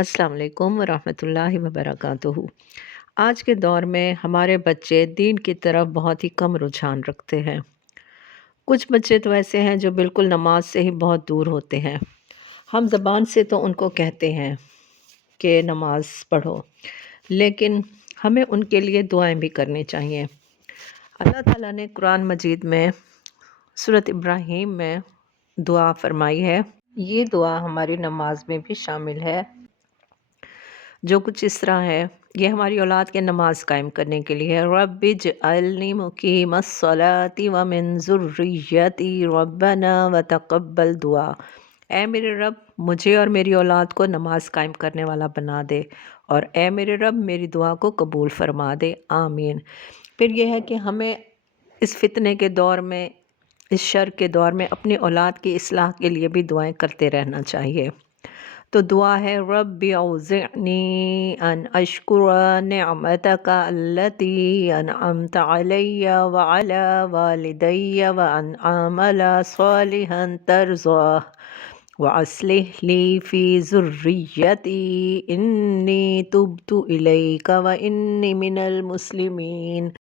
السلام علیکم ورحمۃ اللہ وبرکاتہ۔ آج کے دور میں ہمارے بچے دین کی طرف بہت ہی کم رجحان رکھتے ہیں۔ کچھ بچے تو ایسے ہیں جو بالکل نماز سے ہی بہت دور ہوتے ہیں۔ ہم زبان سے تو ان کو کہتے ہیں کہ نماز پڑھو، لیکن ہمیں ان کے لیے دعائیں بھی کرنی چاہیے۔ اللہ تعالیٰ نے قرآن مجید میں سورۃ ابراہیم میں دعا فرمائی ہے۔ یہ دعا ہماری نماز میں بھی شامل ہے، جو کچھ اس طرح ہے۔ یہ ہماری اولاد کے نماز قائم کرنے کے لیے ہے۔ رب اجعلنی مقیم الصلاۃ ومن ذریتی ربنا وتقبل دعا۔ اے میرے رب، مجھے اور میری اولاد کو نماز قائم کرنے والا بنا دے، اور اے میرے رب، میری دعا کو قبول فرما دے، آمین۔ پھر یہ ہے کہ ہمیں اس فتنے کے دور میں، اس شر کے دور میں اپنی اولاد کی اصلاح کے لیے بھی دعائیں کرتے رہنا چاہیے۔ تو دعا ہے، رب اوزعنی ان اشکر نعمتک التی انعمت علی وعلی والدی وان اعمل صالحا ترضاه واصلح لی فی ذریتی انی تبت الیک وانی من المسلمین۔